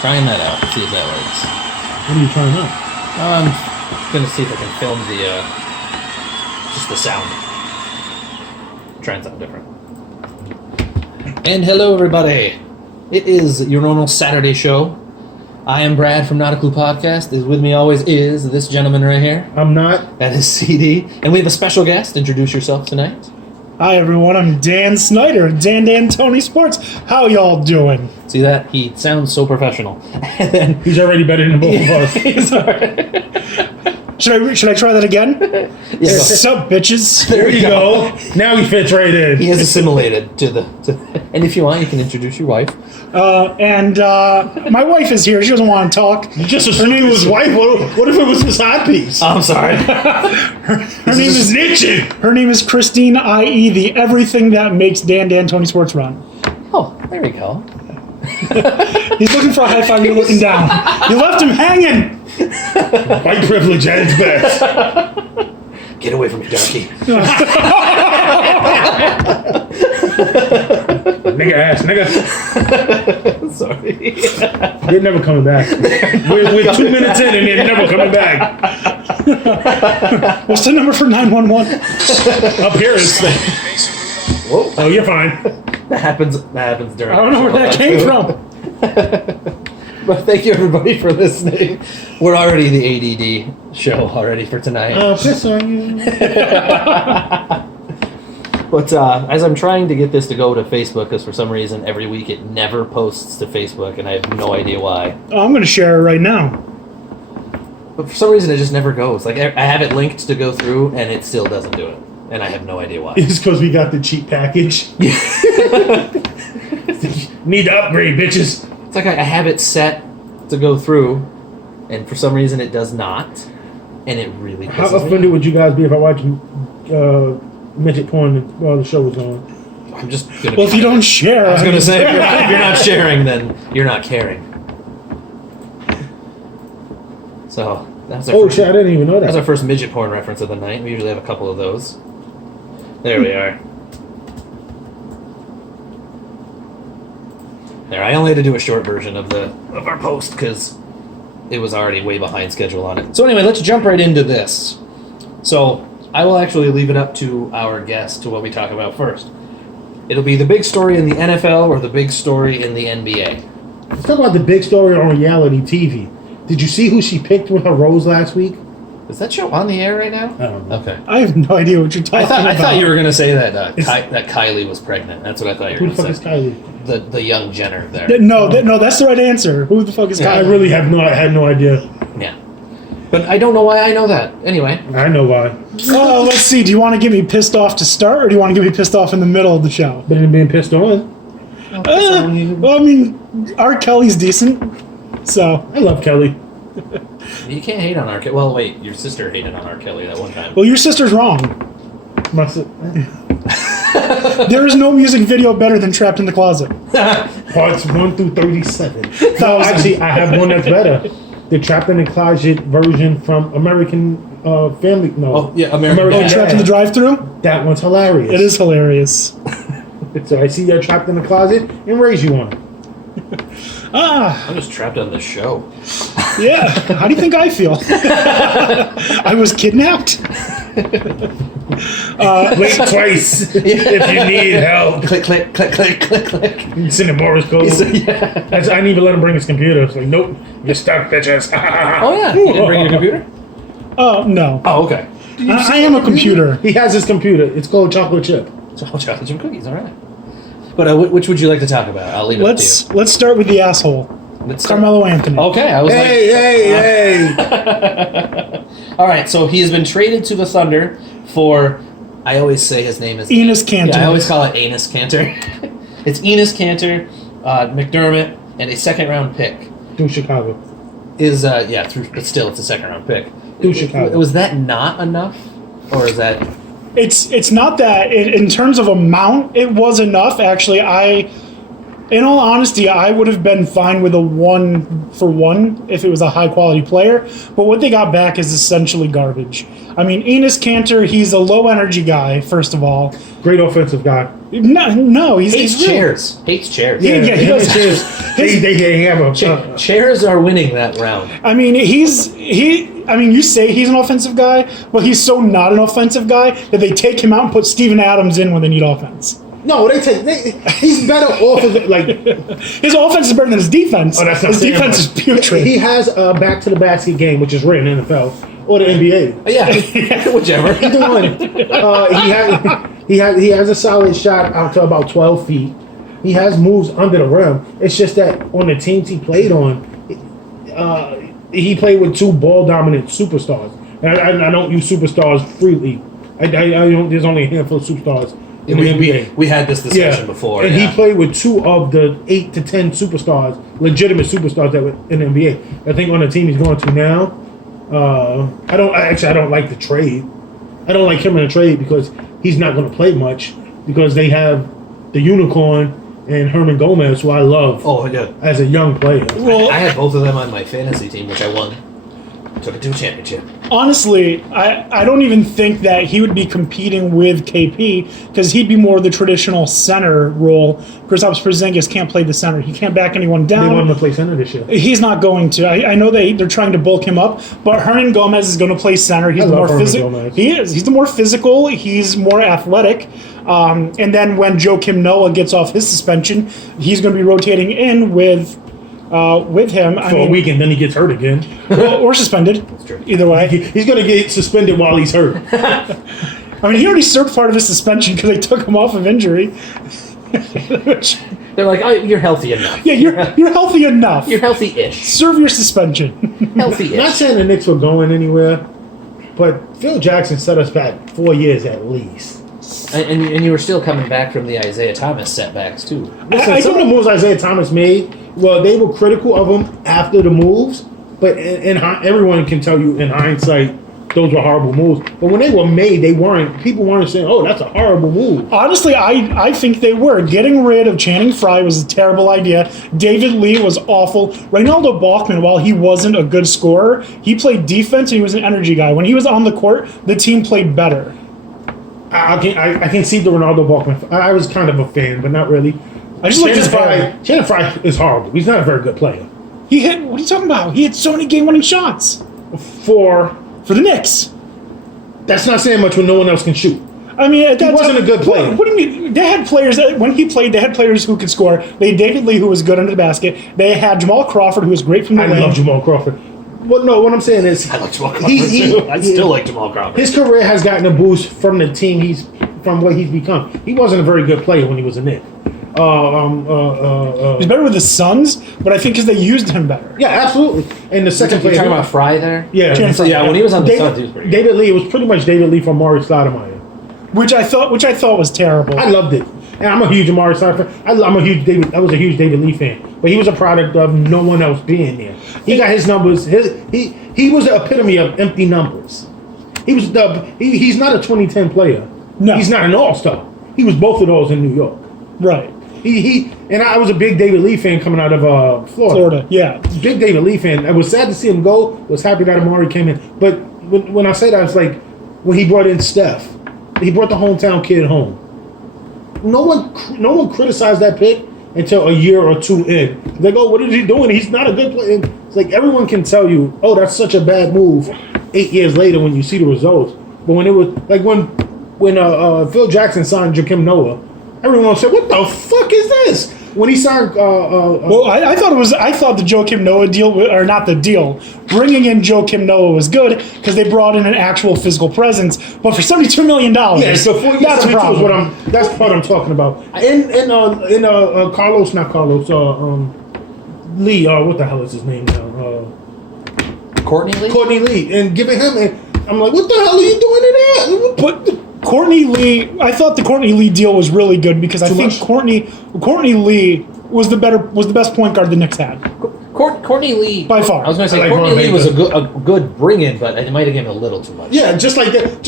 Trying that out. See if that works. What are you trying out? I'm going to see if I can film just the sound. Try and sound different. And hello, everybody. It is your normal Saturday show. I am Brad from Not a Clue Podcast. With me always is this gentleman right here. I'm not. That is CD. And we have a special guest. Introduce yourself tonight. Hi, everyone. I'm Dan Snyder of Dan Tony Sports. How y'all doing? See that? He sounds so professional. And then He's already better than both of us. he's already... Should I try that again? Yeah, What's up, bitches? There you go. Now he fits right in. He has assimilated to the... And if you want, you can introduce your wife. And my wife is here. She doesn't want to talk. You just assumed it was his wife. What if it was his side piece? I'm sorry. Her name is snitching. Her name is Christine, i.e. the everything that makes Dan Tony Sports run. Oh, there we go. He's looking for a high five. You're looking down. You left him hanging. White privilege at its best. Get away from me, darky. Nigga ass, nigga. Sorry. They're never coming back. We're 2 minutes in and they're never coming back. What's the number for 911? Up here is Whoa. Oh, you're fine. That happens during I don't know where that came from. But thank you, everybody, for listening. We're already the ADD show already for tonight. Piss on you. But as I'm trying to get this to go to Facebook, because for some reason every week it never posts to Facebook, and I have no idea why. Oh, I'm going to share it right now. But for some reason it just never goes. Like I have it linked to go through, and it still doesn't do it, and I have no idea why. It's because we got the cheap package. Need to upgrade, bitches. It's like I have it set to go through, and for some reason it does not, and it really pisses How me offended off. would you guys be if I watched midget porn while the show was on? I'm just gonna. Well, if you don't share... I was gonna say if you're not sharing, then you're not caring. So that's our first, Shit, I didn't even know that's that. our first midget porn reference of the night. We usually have a couple of those. There we are. There, I only had to do a short version of our post because it was already way behind schedule on it. So anyway, let's jump right into this. So I will actually leave it up to our guest to what we talk about first. It'll be the big story in the NFL or the big story in the NBA. Let's talk about the big story on reality TV. Did you see who she picked with her rose last week? Is that show on the air right now? I don't know. Okay. I have no idea what you're talking about. I thought you were going to say that that Kylie was pregnant. That's what I thought you were Who the going fuck to is say. Kylie? The young Jenner there. No, that's the right answer. Who the fuck is Yeah, I Kylie? really had no idea. Yeah. But I don't know why I know that. Anyway. I know why. Oh, let's see. Do you want to get me pissed off to start, or do you want to get me pissed off in the middle of the show? But it being pissed on. Well, I mean, R. Kelly's decent, so... I love Kelly. You can't hate on R. Kelly. Well, wait. Your sister hated on R. Kelly that one time. Well, your sister's wrong. There is no music video better than Trapped in the Closet. Parts 1 through 37. No, actually, I have one that's better. The Trapped in the Closet version from American Family. No. Oh, yeah. American Oh, Trapped in the Drive-Thru? That one's hilarious. It is hilarious. So I see you're trapped in the closet and raise you on it. I'm just trapped on this show. Yeah. How do you think I feel? I was kidnapped? Blink twice if you need help. Click, click, click, click, click, click. You send a Morse code. Yeah. I didn't even let him bring his computer. It's like, nope, you're stuck, bitches. Oh, yeah. You didn't bring your computer? Oh, no. Oh, okay. I am a computer. He has his computer. It's called Chocolate Chip. So chocolate chip cookies, all right. But which would you like to talk about? I'll leave it up to you. Let's start with the asshole. Let's start. Carmelo Anthony. Okay, I was Hey. All right, so he has been traded to the Thunder for, I always say his name is... Enes Kanter. Yeah, I always call it Enes Kanter. It's Enes Kanter, McDermott, and a second-round pick. Through Chicago. But still, it's a second-round pick. Through Chicago. Was that not enough? Or is that... It's not that. In terms of amount, it was enough. Actually, in all honesty, I would have been fine with a 1-for-1 if it was a high-quality player. But what they got back is essentially garbage. I mean, Enes Kanter, he's a low-energy guy, first of all. Great offensive guy. No, Hates he's real. chairs. Hates chairs. Yeah, he him does. and Chairs, they have a Chairs are winning that round. I mean, you say he's an offensive guy, but he's so not an offensive guy that they take him out and put Steven Adams in when they need offense. No, he's better off of like his offense is better than his defense. Oh, that's not his defense is putrid. He has a back to the basket game, which is rare in the NFL or the NBA. Yeah, whichever. Either one. He has a solid shot out to about 12 feet. He has moves under the rim. It's just that on the teams he played on, he played with two ball dominant superstars. And I don't use superstars freely. I don't. There's only a handful of superstars. We had this discussion before. And he played with two of the 8 to 10 superstars, legitimate superstars that were in the NBA. I think on the team he's going to now, I don't like the trade. I don't like him in a trade because he's not going to play much because they have the unicorn and Herman Gomez, who I love as a young player. Well, I had both of them on my fantasy team, which I won. Took it to a championship. Honestly, I don't even think that he would be competing with KP because he'd be more of the traditional center role. Kristaps Porzingis can't play the center. He can't back anyone down. They want him to play center this year. He's not going to. I know they're trying to bulk him up, but Hernan Gomez is going to play center. He's the more physical. He is. He's the more physical. He's more athletic. And then when Joakim Noah gets off his suspension, he's going to be rotating in with him for a week, and then he gets hurt again, or suspended. That's true. Either way, he's going to get suspended while he's hurt. I mean, he already served part of his suspension because they took him off of injury. They're like, oh, you're healthy enough. Yeah, you're healthy enough. You're healthy-ish. Serve your suspension. Healthy-ish. Not saying the Knicks were going anywhere, but Phil Jackson set us back 4 years at least. And you were still coming back from the Isaiah Thomas setbacks, too. Listen, some of the moves Isaiah Thomas made, well, they were critical of him after the moves, but everyone can tell you in hindsight those were horrible moves. But when they were made, people weren't saying, oh, that's a horrible move. Honestly, I think they were. Getting rid of Channing Frye was a terrible idea. David Lee was awful. Reynaldo Balkman, while he wasn't a good scorer, he played defense and he was an energy guy. When he was on the court, the team played better. I can see the Ronaldo Balkman. I was kind of a fan, but not really. I just like his Frye. Channing Frye is horrible. He's not a very good player. What are you talking about? He hit so many game-winning shots. For the Knicks. That's not saying much when no one else can shoot. I mean, he wasn't a good player. What do you mean? They had players when he played. They had players who could score. They had David Lee, who was good under the basket. They had Jamal Crawford, who was great from the lane. I love Jamal Crawford. Well, no, what I'm saying is, I like Jamal Crawford too. I still like Jamal Crawford. His career has gotten a boost from the team from what he's become. He wasn't a very good player when he was a Knick. He's better with the Suns, but I think because they used him better. Yeah, absolutely. And the second player, you're talking about Frye there? Yeah. Yeah, when he was on the Suns, he was pretty good. David Lee, it was pretty much David Lee from Maury Stoudemire. Which I thought was terrible. I loved it. And I'm a huge Amari Stoudemire fan. I was a huge David Lee fan. But he was a product of no one else being there. He got his numbers. He was the epitome of empty numbers. He's not a 2010 player. No. He's not an all-star. He was both of those in New York. Right. And I was a big David Lee fan coming out of Florida. Yeah. Big David Lee fan. I was sad to see him go. Was happy that Amari came in. But when I say that, it's like when he brought in Steph, he brought the hometown kid home. No one criticized that pick until a year or two in. They go, what is he doing? He's not a good player. And it's like everyone can tell you, oh, that's such a bad move 8 years later when you see the results. But when it was like when Phil Jackson signed Joakim Noah, everyone said, what the fuck is this? When he signed I thought the Joakim Noah deal, or not the deal, bringing in Joakim Noah was good because they brought in an actual physical presence, but for $72 million, that's a problem. That's what I'm talking about. Lee, what the hell is his name now? Courtney Lee, and giving him, and I'm like, what the hell are you doing to that? But Courtney Lee, I thought the Courtney Lee deal was really good because I think Courtney Lee was the best point guard the Knicks had. Courtney Lee, by far. I was going to say Courtney Lee was a good bring-in, but it might have given a little too much. Yeah, just like that.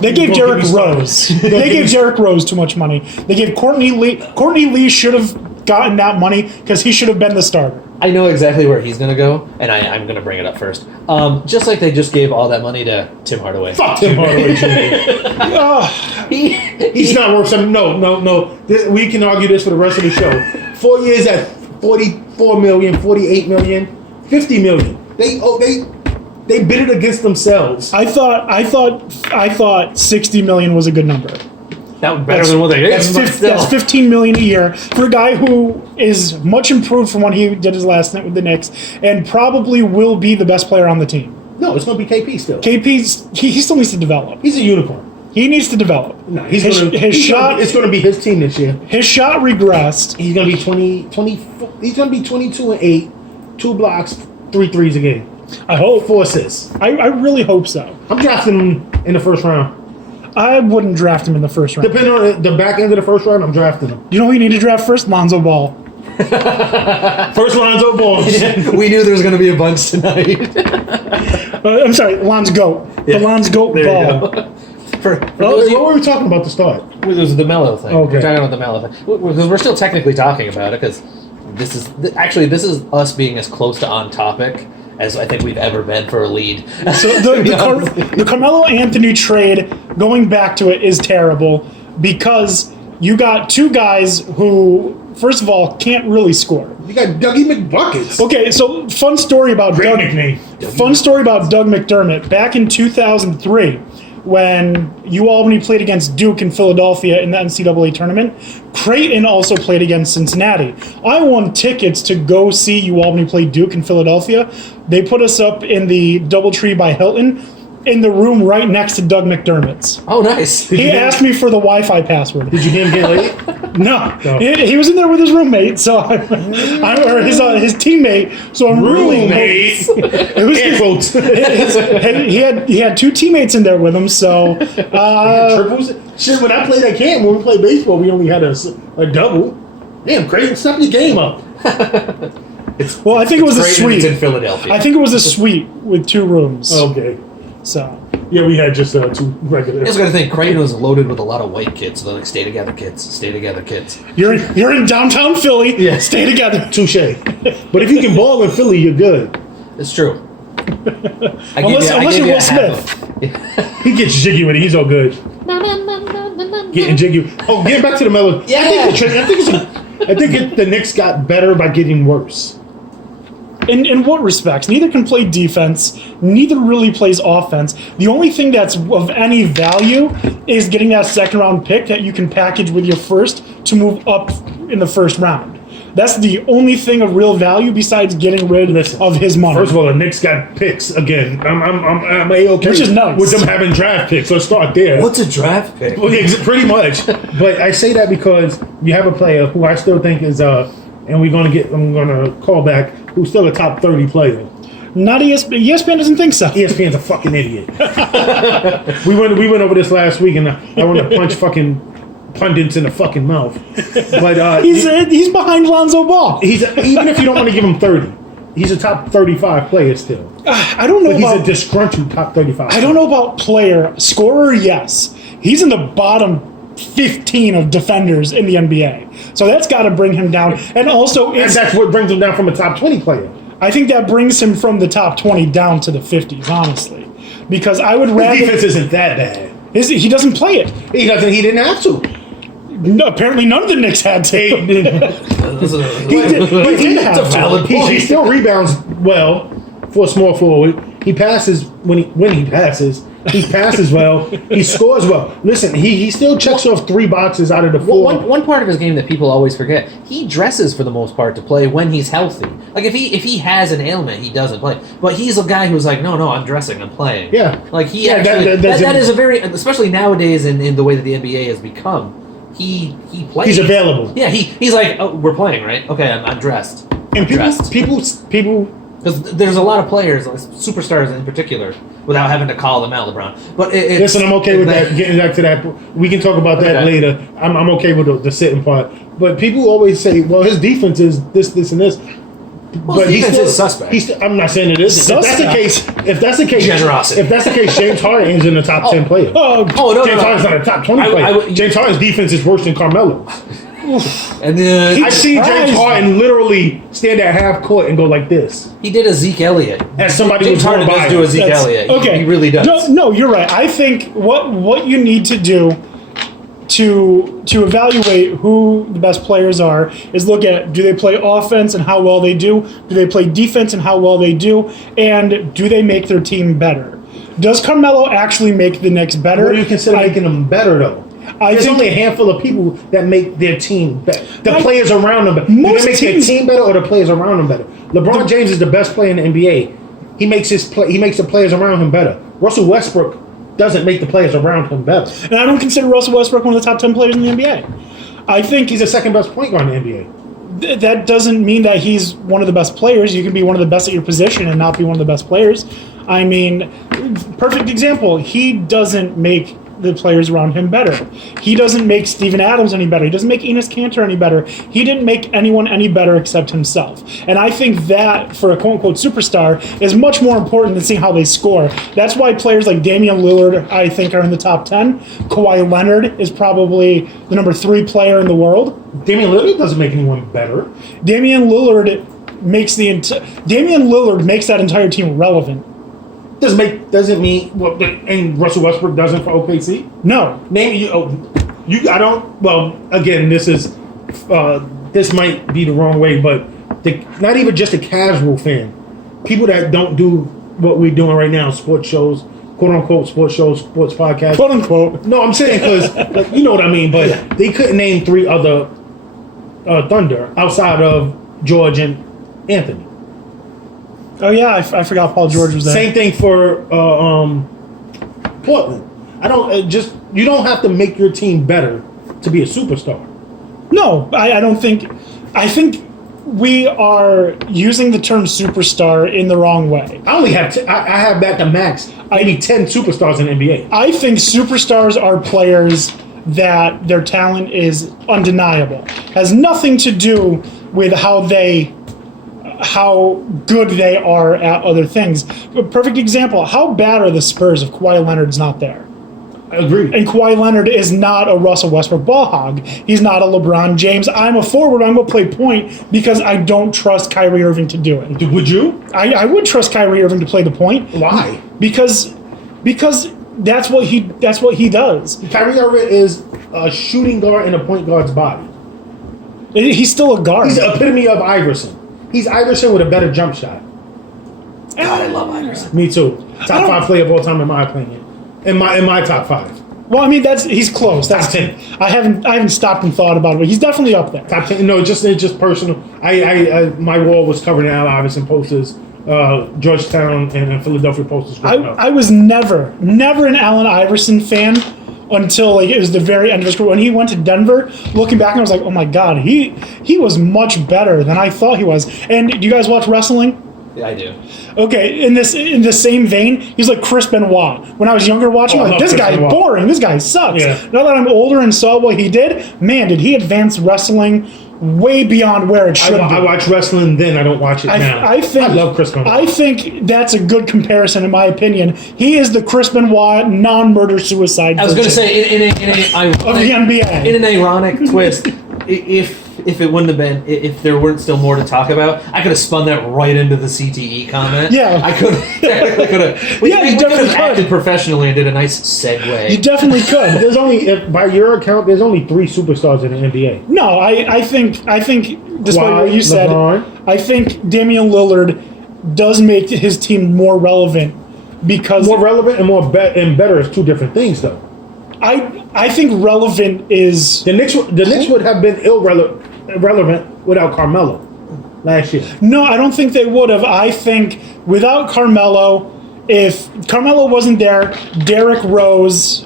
They gave Derrick Rose. They gave Derrick Rose too much money. They gave Courtney Lee. Courtney Lee should have gotten that money because he should have been the starter. I know exactly where he's going to go, and I'm going to bring it up first. Just like they just gave all that money to Tim Hardaway. Fuck Tim Hardaway Jr. He's not worth some. No. We can argue this for the rest of the show. 4 years at 44 million, 48 million, 50 million. They bid it against themselves. I thought 60 million was a good number. That was better than what they gave. That's 15 million a year for a guy who is much improved from what he did his last night with the Knicks, and probably will be the best player on the team. No, it's going to be KP still. He still needs to develop. He's a unicorn. He needs to develop. No, It's going to be his team this year. His shot regressed. He's going to be 20. He's going to be 22 and 8, 2 blocks, 3 threes a game. I hope. 4 assists. I really hope so. I'm drafting him in the first round. I wouldn't draft him in the first round. Depending on the back end of the first round, I'm drafting him. You know who you need to draft first? Lonzo Ball. First Lonzo Ball. We knew there was going to be a bunch tonight. I'm sorry, Lonzo Goat. Yeah. The Lonzo Goat There you Ball. go. For What were we talking about to start? It was the Melo thing. Okay. We're talking about the Melo thing. Because we're still technically talking about it, because this is us being as close to on topic as I think we've ever been for a lead. So the Carmelo Anthony trade, going back to it, is terrible because you got two guys who, first of all, can't really score. You got Dougie McBuckets. Okay, so fun story about Great nickname. Fun story about Doug McDermott. Back in 2003, when UAlbany played against Duke in Philadelphia in the NCAA tournament, Creighton also played against Cincinnati. I won tickets to go see UAlbany play Duke in Philadelphia. They put us up in the DoubleTree by Hilton, in the room right next to Doug McDermott's. Oh, nice. He asked me for the Wi-Fi password. Did you hear him get late? No, No. He was in there with his roommate, so or his teammate. So I'm really Roommate. it was Air quotes. he had two teammates in there with him. So Triples. Shit, when I played that game, when we played baseball, we only had a double. Damn, Creighton, step your game up. well, I think it was a Creighton, suite. It's in Philadelphia. I think it was a suite with 2 rooms. Okay. So Yeah, we had just 2 regular. I was going to think Creighton was loaded with a lot of white kids, so they're like, stay together, kids. Stay together, kids. you're in downtown Philly. Yeah. Stay together. Touche. But if you can ball in Philly, you're good. It's true. Unless you're Will Smith. He gets jiggy with it. He's all good. Getting jiggy. Oh, getting back to the Melo. Yeah. I think the Knicks got better by getting worse. In what respects? Neither can play defense. Neither really plays offense. The only thing that's of any value is getting that second round pick that you can package with your first to move up in the first round. That's the only thing of real value besides getting rid of his money. First of all, the Knicks got picks again. I'm A-okay Which is nice. with them having draft picks. Let's start there. What's a draft pick? Well, yeah, pretty much. But I say that because you have a player who I still think is and I'm gonna call back, who's still a top 30 player. Not ESPN. ESPN doesn't think so. ESPN's a fucking idiot. we went over this last week, and I want to punch fucking pundits in the fucking mouth. But He's behind Lonzo Ball. Even if you don't want to give him 30, he's a top 35 player still. I don't know But he's about a disgruntled top 35. I don't know about player. Scorer, yes. He's in the bottom 15 of defenders in the NBA. So that's got to bring him down. And also, And that's what brings him down from a top 20 player. I think that brings him from the top 20 down to the 50s, honestly. Because I would rather... His defense isn't that bad. He doesn't play it. He didn't have to. No, apparently none of the Knicks had to. He did have It's a to. valid he point. still rebounds well for a small forward. He passes when he passes. He passes well. He scores well. Listen, he still checks off 3 boxes out of the 4. One part of his game that people always forget, he dresses for the most part to play when he's healthy. Like if he has an ailment, he doesn't play. But he's a guy who's like, no, I'm dressing, I'm playing. Yeah. Like he Yeah, actually that's that is a very, especially nowadays in the way that the NBA has become. He plays. He's available. Yeah, he's like, oh, we're playing, right? Okay, I'm dressed. And dressed. people. Because there's a lot of players, like superstars in particular, without having to call them out, LeBron. But Listen, I'm okay with that. Getting back to that, we can talk about that Okay. later. I'm okay with the sitting part. But people always say, well, his defense is this, and this. Well, his defense is suspect. I'm not saying it isn't. If that's the case, Generosity. If that's the case, James Harden's in the top 10 player. Oh, Oh, no, James Harden's not a top 20 player. James Harden's defense is worse than Carmelo. And then I've seen James Harden literally stand at half court and go like this. he did a Zeke Elliott. As somebody James was Harden going does by do a him. Zeke Elliott. Okay, He really does. No, you're right. I think what you need to do to evaluate who the best players are is look at, do they play offense and how well they do they play defense and how well they do, and do they make their team better? Does Carmelo actually make the Knicks better? What do you consider making them better, though? There's think- only a handful of people that make their team better. The players around them better. Do Most they make their teams- team better or the players around them better? LeBron James is the best player in the NBA. He makes the players around him better. Russell Westbrook doesn't make the players around him better. And I don't consider Russell Westbrook one of the top 10 players in the NBA. I think He's the second best point guard in the NBA. that doesn't mean that he's one of the best players. You can be one of the best at your position and not be one of the best players. I mean, perfect example. He doesn't make the players around him better. He doesn't make Steven Adams any better. He doesn't make Enes Kanter any better. He didn't make anyone any better except himself. And I think that, for a quote-unquote superstar, is much more important than seeing how they score. That's why players like Damian Lillard, I think, are in the top 10. Kawhi Leonard is probably the number 3 player in the world. Damian Lillard doesn't make anyone better. Damian Lillard makes that entire team relevant. Doesn't mean well, and Russell Westbrook doesn't for OKC. No. Name you. I don't. Well, again, this might be the wrong way, but not even just a casual fan. People that don't do what we're doing right now, sports shows, quote unquote sports shows, sports podcasts, Quote unquote. No, I'm saying because you know what I mean. But they couldn't name 3 other Thunder outside of George and Anthony. Oh yeah, I forgot Paul George was there. Same thing for Portland. I don't you don't have to make your team better to be a superstar. No, I don't think. I think we are using the term superstar in the wrong way. I only have I have back to max maybe 10 superstars in the NBA. I think superstars are players that their talent is undeniable. Has nothing to do with how good they are at other things. A perfect example, how bad are the Spurs if Kawhi Leonard's not there? I agree. And Kawhi Leonard is not a Russell Westbrook ball hog. He's not a LeBron James. I'm a forward. I'm going to play point because I don't trust Kyrie Irving to do it. Would you? I would trust Kyrie Irving to play the point. Why? Because that's what he does. Kyrie Irving is a shooting guard in a point guard's body. He's still a guard. He's the epitome of Iverson. He's Iverson with a better jump shot. God, I love Iverson. Me too. Top 5 player of all time in my opinion. In my top 5. Well, I mean he's close. That's Top 10. I haven't stopped and thought about it, but he's definitely up there. Top 10. No, it's just personal. I my wall was covered in Al Iverson posters, Georgetown and Philadelphia posters. I was never an Allen Iverson fan until it was the very end of his career. When he went to Denver, looking back, I was like, oh my God, he was much better than I thought he was. And do you guys watch wrestling? Yeah, I do. Okay, in the same vein, he's like Chris Benoit. When I was younger watching, I'm like, this guy's boring. This guy sucks. Yeah. Now that I'm older and saw what he did, man, did he advance wrestling way beyond where it should be. I watch wrestling then. I don't watch it now. I love Chris Benoit. I think that's a good comparison, in my opinion. He is the Chris Benoit non-murder suicide. I was going to version say in an ironic, of the NBA. in an ironic twist, if it wouldn't have been, if there weren't still more to talk about, I could have spun that right into the CTE comment. Yeah. I could have. We definitely could have could. acted professionally and did a nice segue. You definitely could. There's only, by your account, there's only 3 superstars in the NBA. No, I think despite what you said, LeBron. I think Damian Lillard does make his team more relevant because More relevant and and better is 2 different things, though. I think relevant is The Knicks would have been irrelevant without Carmelo last year. no, I don't think they would have. I think without Carmelo, if Carmelo wasn't there, Derrick Rose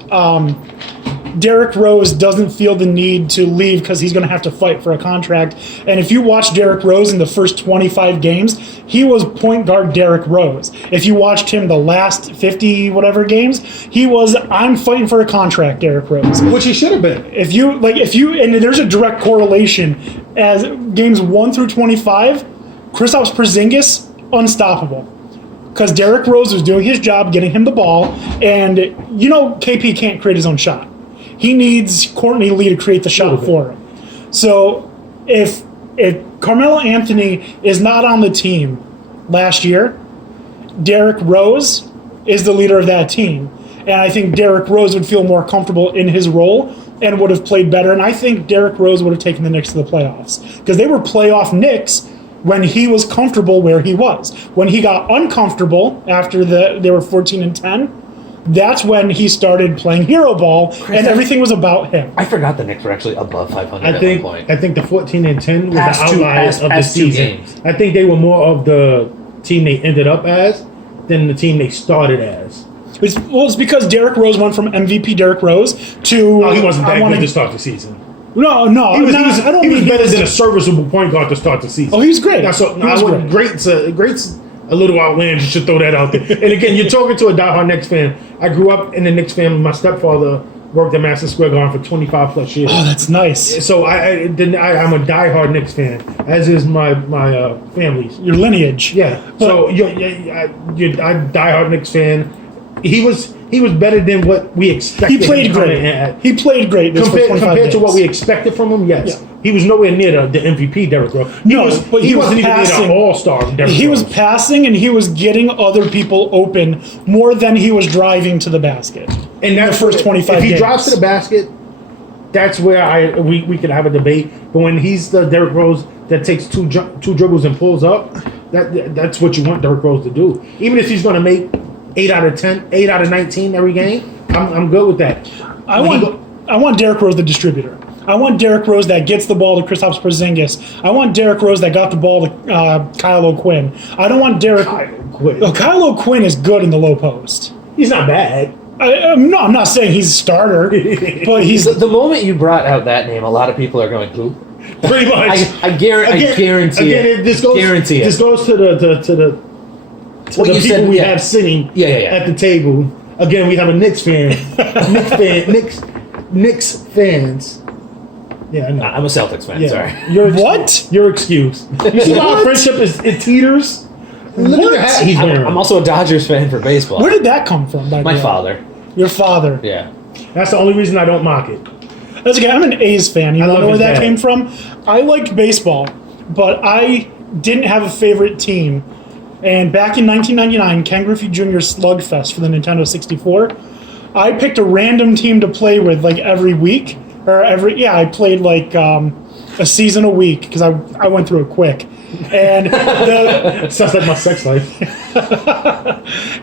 doesn't feel the need to leave because he's going to have to fight for a contract. And if you watch Derrick Rose in the first 25 games, he was point guard Derrick Rose. If you watched him the last 50 whatever games, he was I'm fighting for a contract Derrick Rose. Which he should have been. If you and there's a direct correlation as games 1 through 25, Kristaps Porzingis unstoppable. Because Derrick Rose was doing his job, getting him the ball, and KP can't create his own shot. He needs Courtney Lee to create the shot for him. So if Carmelo Anthony is not on the team last year, Derrick Rose is the leader of that team. And I think Derrick Rose would feel more comfortable in his role and would have played better. And I think Derrick Rose would have taken the Knicks to the playoffs. Because they were playoff Knicks when he was comfortable where he was. When he got uncomfortable after they were 14-10, that's when he started playing hero ball, and everything was about him. I forgot the Knicks were actually above 500 at one point. I think the 14-10 was Past the two- outliers of the past two season. games. I think they were more of the team they ended up as than the team they started as. It's because Derrick Rose went from MVP Derrick Rose to... Oh, he wasn't that good to start the season. No. He was mean better than a serviceable point guard to start the season. Oh, he was great. Now, so, I wouldn't, great's a little outlandish to throw that out there. And again, you're talking to a diehard Knicks fan. I grew up in the Knicks family. My stepfather worked at Madison Square Garden for 25 plus years. Oh, that's nice. So I'm a diehard Knicks fan, as is my family's. Your lineage. Yeah. So you're a diehard Knicks fan. He was better than what we expected. He played great. He played great compared to what we expected from him. Yes, Yeah. He was nowhere near the MVP Derrick Rose. He wasn't even near the All-Star Derrick Rose. He was passing and he was getting other people open more than he was driving to the and that's the first 25 If he games. drives to the basket, that's where we could have a debate. But when he's the Derrick Rose that takes two dribbles and pulls up, that's what you want Derrick Rose to do. Even if he's going to make 8 out of 10, 8 out of 19 every game, I'm good with that. I want Derrick Rose the distributor. I want Derrick Rose that gets the ball to Kristaps Porzingis. I want Derrick Rose that got the ball to Kyle O'Quinn. I don't want Derrick... Kyle O'Quinn is good in the low post. He's not bad. No, I'm not saying he's a starter, but he's... The moment you brought out that name, a lot of people are going, who? Pretty much. I guarantee it. This goes to the people we have sitting at the table. Again, we have a Knicks fan. Knicks fans. Yeah, I know. I'm a Celtics fan, sorry. You're excused. You see how our friendship is it teeters? Look at the hat he's wearing. I'm also a Dodgers fan for baseball. Where did that come from, by the My way? father. Your father. Yeah. That's the only reason I don't mock it. That's okay. I'm an A's fan. You know where that dad. came from? I liked baseball, but I didn't have a favorite team. And back in 1999, Ken Griffey Jr. Slugfest for the Nintendo 64, I picked a random team to play with like every week. I played like a season a week because I went through it quick. And sounds like my sex life.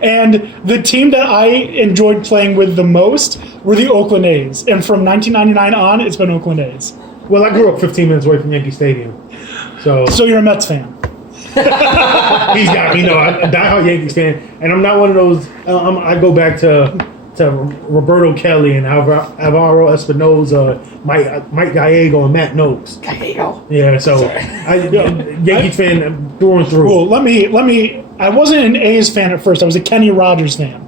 And the team that I enjoyed playing with the most were the Oakland A's. And from 1999 on, it's been Oakland A's. Well, I grew up 15 minutes away from Yankee Stadium. So you're a Mets fan. He's got me. No, I'm a diehard Yankees fan. And I'm not one of those. I go back to Roberto Kelly and Alvaro Espinosa, Mike Gallego, and Matt Noakes. Gallego. Yeah, so Yankees fan through and through. Well, let me. I wasn't an A's fan at first. I was a Kenny Rogers fan.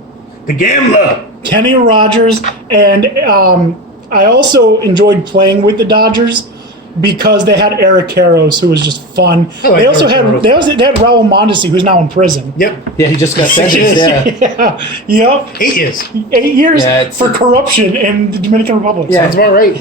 The gambler. Kenny Rogers, and I also enjoyed playing with the Dodgers because they had Eric Karros, who was just fun. They also had Raul Mondesi, who's now in prison. Yep. Yeah, he just got sentenced. Yeah. Yep. 8 years. 8 years for corruption in the Dominican Republic. Yeah, that's about right.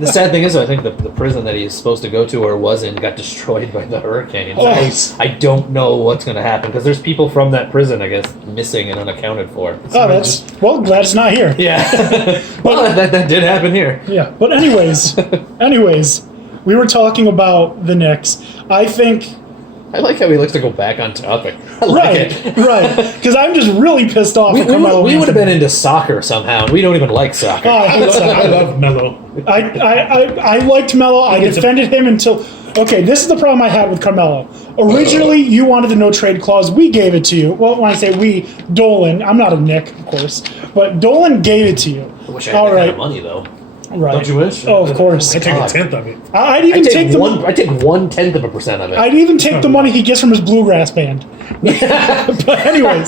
The sad thing is, I think the prison that he's supposed to go to or was in got destroyed by the hurricane. Oh. I don't know what's going to happen because there's people from that prison, I guess, missing and unaccounted for. Glad it's not here. Yeah. Well, that did happen here. Yeah. But anyways, we were talking about the Knicks. I like how he likes to go back on topic. I like it. Right. Because I'm just really pissed off. We would have been into soccer somehow, and we don't even like soccer. I love Melo. I liked Melo. I defended him until... Okay, this is the problem I had with Carmelo. Originally, you wanted the no-trade clause. We gave it to you. Well, when I say we, Dolan. I'm not a Nick, of course. But Dolan gave it to you. I wish I had that kind of money, though. Right. Don't you wish? Oh, of course. I take a tenth of it. I take 1/10% of it. I'd even take the money he gets from his bluegrass band. But anyways,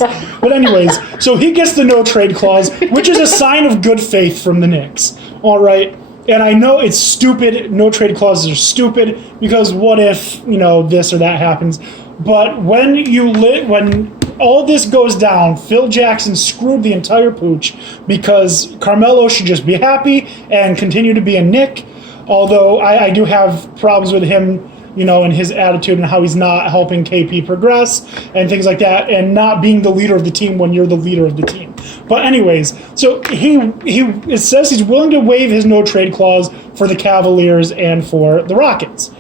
so he gets the no trade clause, which is a sign of good faith from the Knicks. All right. And I know it's stupid. No trade clauses are stupid because what if, this or that happens? But when all this goes down, Phil Jackson screwed the entire pooch because Carmelo should just be happy and continue to be a Knick. Although I do have problems with him, and his attitude and how he's not helping KP progress and things like that, and not being the leader of the team when you're the leader of the team. But anyways, so it says he's willing to waive his no trade clause for the Cavaliers and for the Rockets.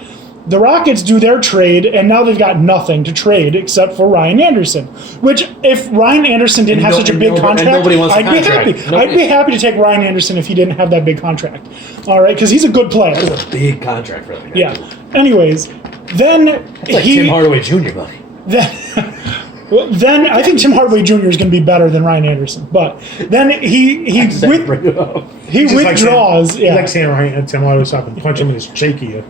The Rockets do their trade, and now they've got nothing to trade except for Ryan Anderson. Which, if Ryan Anderson didn't have such a big contract, I'd be happy. I'd be happy to take Ryan Anderson if he didn't have that big contract. All right, because he's a good player. That's a big contract for that guy. Yeah. Anyways, then That's like Tim Hardaway Jr., buddy. Then I think Tim Hardaway Jr. is going to be better than Ryan Anderson. But then he withdraws. He likes saying Ryan Tim Hardaway so I can punch him in his trachea.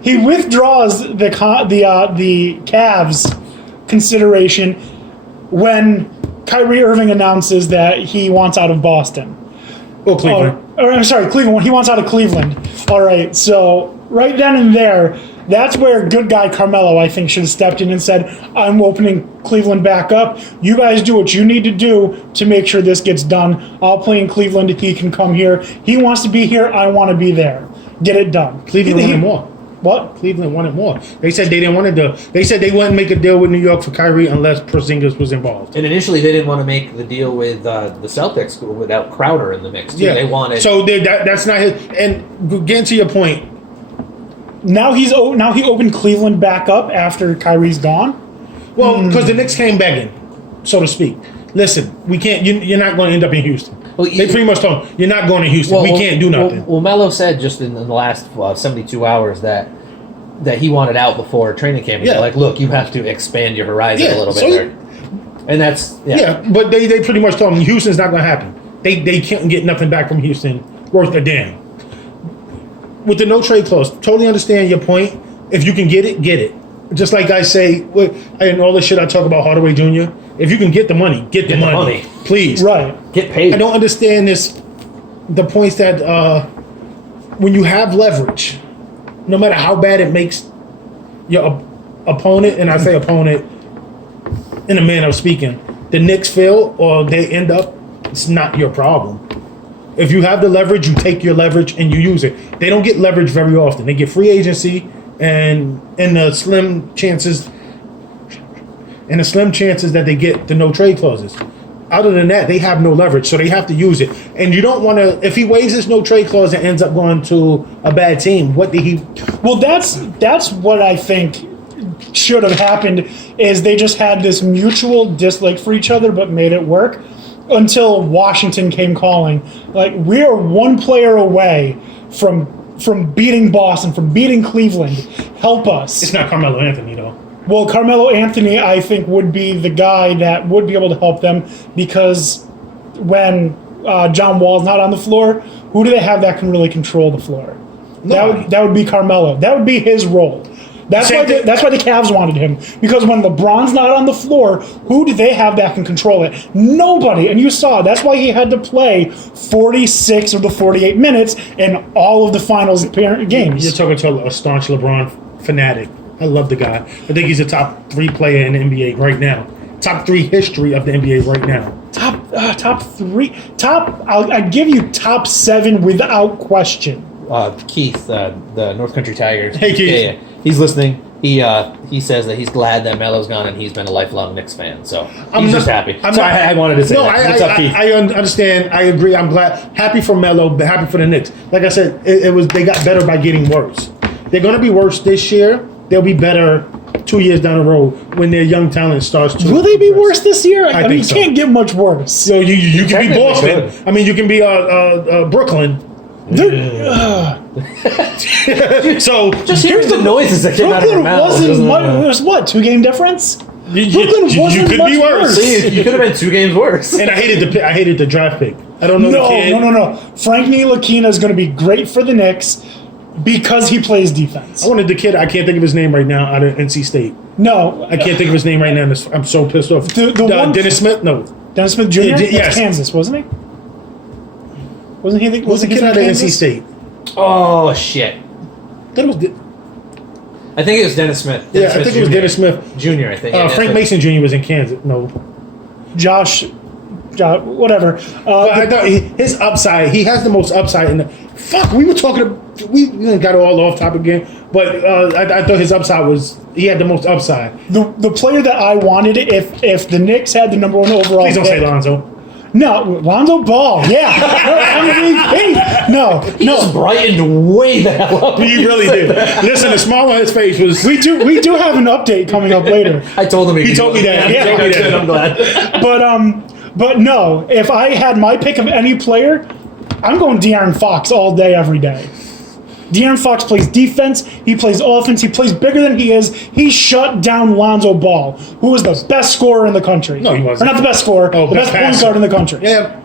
He withdraws the Cavs consideration when Kyrie Irving announces that he wants out of Boston. Oh, Cleveland. I'm sorry, Cleveland. He wants out of Cleveland. All right, so right then and there, that's where good guy Carmelo, I think, should have stepped in and said, I'm opening Cleveland back up. You guys do what you need to do to make sure this gets done. I'll play in Cleveland if he can come here. He wants to be here. I want to be there. Get it done. Cleveland wanted more. What? Cleveland wanted more. They said they didn't want to do. They said they wouldn't make a deal with New York for Kyrie unless Porzingis was involved. And initially, they didn't want to make the deal with the Celtics without Crowder in the mix. Too. Yeah, they wanted. So that's not his. And getting to your point. Now he opened Cleveland back up after Kyrie's gone. Well, because the Knicks came begging, so to speak. Listen, we can't. You're not going to end up in Houston. Well, they pretty much told him, you're not going to Houston. We can't do nothing. Well, Melo said just in the last 72 hours that he wanted out before training camp. He's like, look, you have to expand your horizon a little bit. And that's but they pretty much told him Houston's not going to happen. They can't get nothing back from Houston worth a damn. With the no trade clause, totally understand your point. If you can get it, get it. Just like I say, and all the shit I talk about Hardaway Jr., if you can get the money, get the money. Please. Right. Get paid. I don't understand the points that when you have leverage, no matter how bad it makes your opponent, and I say opponent in a manner of speaking, the Knicks fail or they end up, it's not your problem. If you have the leverage, you take your leverage and you use it. They don't get leverage very often. They get free agency and the slim chances that they get the no trade clauses. Other than that, they have no leverage, so they have to use it. And you don't want to. If he waives his no trade clause and ends up going to a bad team, what did he? Well, that's what I think should have happened. Is they just had this mutual dislike for each other, but made it work. Until Washington came calling, like we're one player away from beating Boston, from beating Cleveland. Help us. It's not Carmelo Anthony though. Well, Carmelo Anthony, I think, would be the guy that would be able to help them because when John Wall's not on the floor, who do they have that can really control the floor? Nobody. That would be Carmelo. That would be his role. That's why the Cavs wanted him. Because when LeBron's not on the floor, who do they have that can control it? Nobody. And you saw, that's why he had to play 46 of the 48 minutes in all of the finals games. You're talking to a staunch LeBron fanatic. I love the guy. I think he's a top 3 player in the NBA right now. Top 3 history of the NBA right now. Top 3. I'd give you top 7 without question. Keith, the North Country Tigers. Hey, Keith. Yeah. He's listening. He says that he's glad that Melo's gone and he's been a lifelong Knicks fan. So he's just happy. I wanted to say that. What's up, Keith? I understand. I agree. I'm glad. Happy for Melo, but happy for the Knicks. Like I said, they got better by getting worse. They're going to be worse this year. They'll be better 2 years down the road when their young talent starts to. Will they be worse this year? I mean, you so. can't get much worse. So you can be Boston. I mean, you can be Brooklyn. So just here's the noises that came out of your mouth. There's what, 2-game difference? You could be worse. See, you could have been 2 games worse. And I hated the draft pick. I don't know the kid. No. Frank Ntilikina is going to be great for the Knicks because he plays defense. I wanted the kid. I can't think of his name right now. Out of NC State. No, I can't think of his name right now. I'm so pissed off. Dennis Smith. No, Dennis Smith Jr. Yes, Kansas, wasn't he? Wasn't he? Was the kid out of NC State? Oh shit! That was. I think it was Dennis Smith. I think it was Dennis Smith Jr. I think. Frank Mason Jr. was in Kansas. No, Josh whatever. But I thought his upside, he has the most upside in the. Fuck, we were talking. We got all off topic again, but I thought his upside was. He had the most upside. The player that I wanted, if the Knicks had the number 1 overall. Please don't pick, say Lonzo. No, Lonzo Ball. Yeah, MVP. No. Just brightened way the hell up. He really did. Listen, the smile on his face was. We do have an update coming up later. I told him He told me that. Yeah. He told me that. I'm glad. But no, if I had my pick of any player, I'm going De'Aaron Fox all day, every day. De'Aaron Fox plays defense. He plays offense. He plays bigger than he is. He shut down Lonzo Ball, who was the best scorer in the country. No, he wasn't. Or not the best scorer, Oh, the best point passer. guard in the country. Yeah,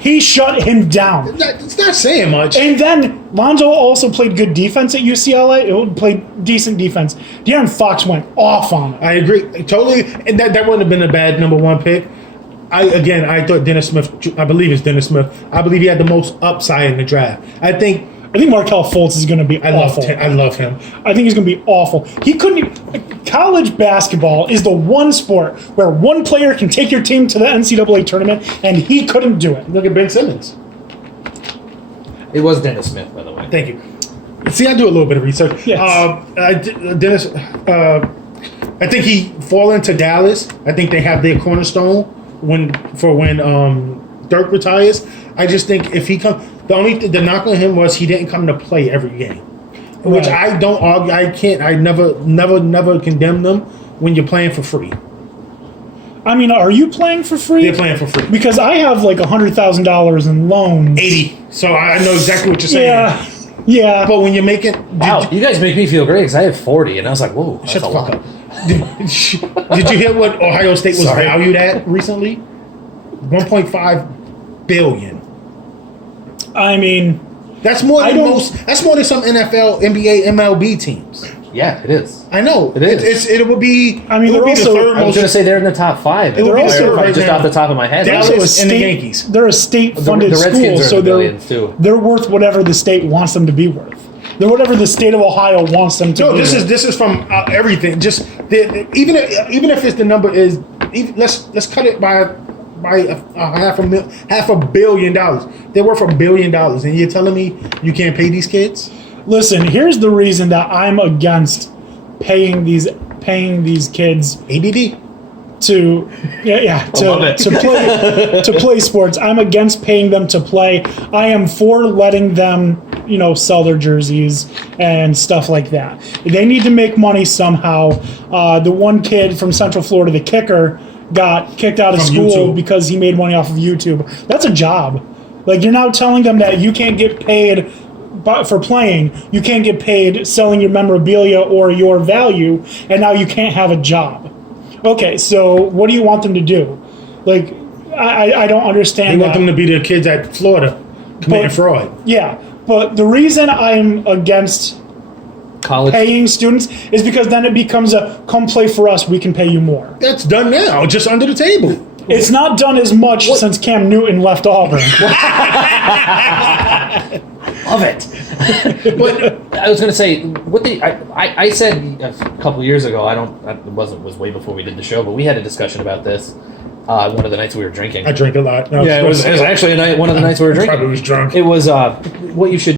He shut him down. it's not saying much. And then Lonzo also played good defense at UCLA. It played decent defense. De'Aaron Fox went off on him. I agree totally, and that wouldn't have been a bad number 1 pick. I thought Dennis Smith. I believe it's Dennis Smith. I believe he had the most upside in the draft. I think Markelle Fultz is going to be awful. I love him. I think he's going to be awful. He couldn't even, college basketball is the one sport where one player can take your team to the NCAA tournament, and he couldn't do it. Look at Ben Simmons. It was Dennis Smith, by the way. Thank you. See, I do a little bit of research. Yes. Dennis, I think he fall into Dallas. I think they have their cornerstone when Dirk retires. I just think if he comes, the knock on him was he didn't come to play every game, which Right. I don't argue. I can't. I never condemn them when you're playing for free. I mean, are you playing for free? They're playing for free. Because I have like $100,000 in loans. 80. So I know exactly what you're saying. Yeah. But when you're making, Wow, you guys make me feel great because I have 40, and I was like, whoa, that's shut a the fuck lot. up. Did you hear what Ohio State was Sorry. valued at recently? 1.5 billion. I mean, That's more I than don't- most. That's more than some NFL, NBA, MLB teams. Yeah, it is. I know. It is. It would be. I mean, it would they're be also- the third I was most. going to say they're in the top 5. It would be the third right just now. off the top of my head. they're Dallas also a and the state. Yankees. They're a state-funded The school, Redskins are in so the they're billions, too. they're worth whatever the state wants them to be worth. They're whatever the state of Ohio wants them to No, be. this worth. is from everything. Just even if it's the number is let's cut it by $500 million. They're worth $1 billion, and you're telling me you can't pay these kids? Listen, here's the reason that I'm against paying these kids ADD. to love it. to play sports. I'm against paying them to play. I am for letting them, sell their jerseys and stuff like that. They need to make money somehow. The one kid from Central Florida, the kicker, got kicked out of From school YouTube. because he made money off of YouTube. That's a job. Like, you're now telling them that you can't get paid for playing, you can't get paid selling your memorabilia or your value, and now you can't have a job. Okay, so what do you want them to do? Like, I don't They understand want that. them to be the kids at Florida committing But- fraud. Yeah, but the reason I'm against College. paying students is because then it becomes a come play for us, we can pay you more. That's done now, just under the table. It's not done as much since Cam Newton left Auburn. Love it. But I was going to say I said a couple years ago. Was way before we did the show, but we had a discussion about this. One of the nights we were drinking. I drink a lot. No, Yeah, it was actually one of the nights we were drinking. Probably was drunk. It was what you should